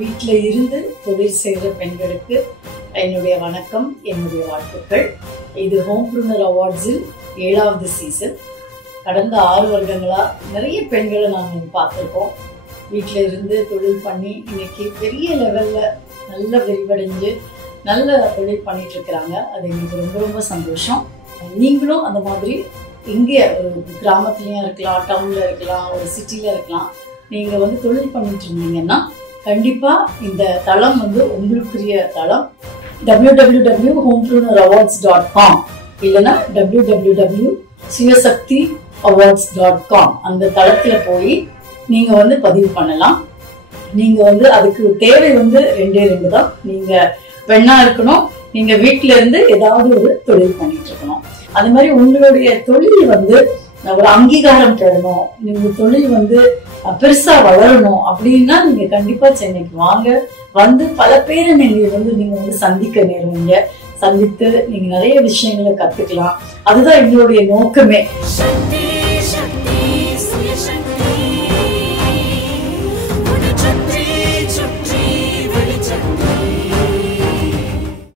வீட்டில இருந்து தொழில் செய்கிற பெண்களுக்கு என்னுடைய வணக்கம், என்னுடைய வாழ்த்துக்கள். இது ஹோம்புருனர் அவார்ட்ஸில் 7வது சீசன். கடந்த 6 வருடங்களா நிறைய பெண்களை நாங்கள் பார்த்துருக்கோம். வீட்டில இருந்து தொழில் பண்ணி இன்னைக்கு பெரிய லெவல்ல நல்ல விரிவடைஞ்சு நல்ல தொழில் பண்ணிட்டு இருக்கிறாங்க. அது எங்களுக்கு ரொம்ப ரொம்ப சந்தோஷம். நீங்களும் அந்த மாதிரி இங்கே ஒரு கிராமத்துலயும் இருக்கலாம், டவுன்ல இருக்கலாம், ஒரு சிட்டில இருக்கலாம், நீங்க தொழில் பண்ணிட்டு இருந்தீங்கன்னா கண்டிப்பா இந்த தளம் உங்களுக்குரிய தளம். www.homepreneurawards.com இல்லைன்னா www.suyasakti.awards.com அந்த தளத்துல போய் நீங்க பதிவு பண்ணலாம். நீங்க அதுக்கு தேவை 2 தான். நீங்க பெண்ணா இருக்கணும், நீங்க வீட்டுல இருந்து ஏதாவது ஒரு தொழில் பண்ணிட்டு இருக்கணும். அது மாதிரி உங்களுடைய தொழில் ஒரு அங்கீகாரம் பெறணும், நீங்க தொழில் பெருசா வளரணும் அப்படின்னா நீங்க கண்டிப்பா சென்னைக்கு வாங்க. பல பேரை நீங்க சந்திக்க நேருவீங்க. சந்தித்து நீங்க நிறைய விஷயங்களை கத்துக்கலாம். அதுதான் எங்களுடைய நோக்கமே.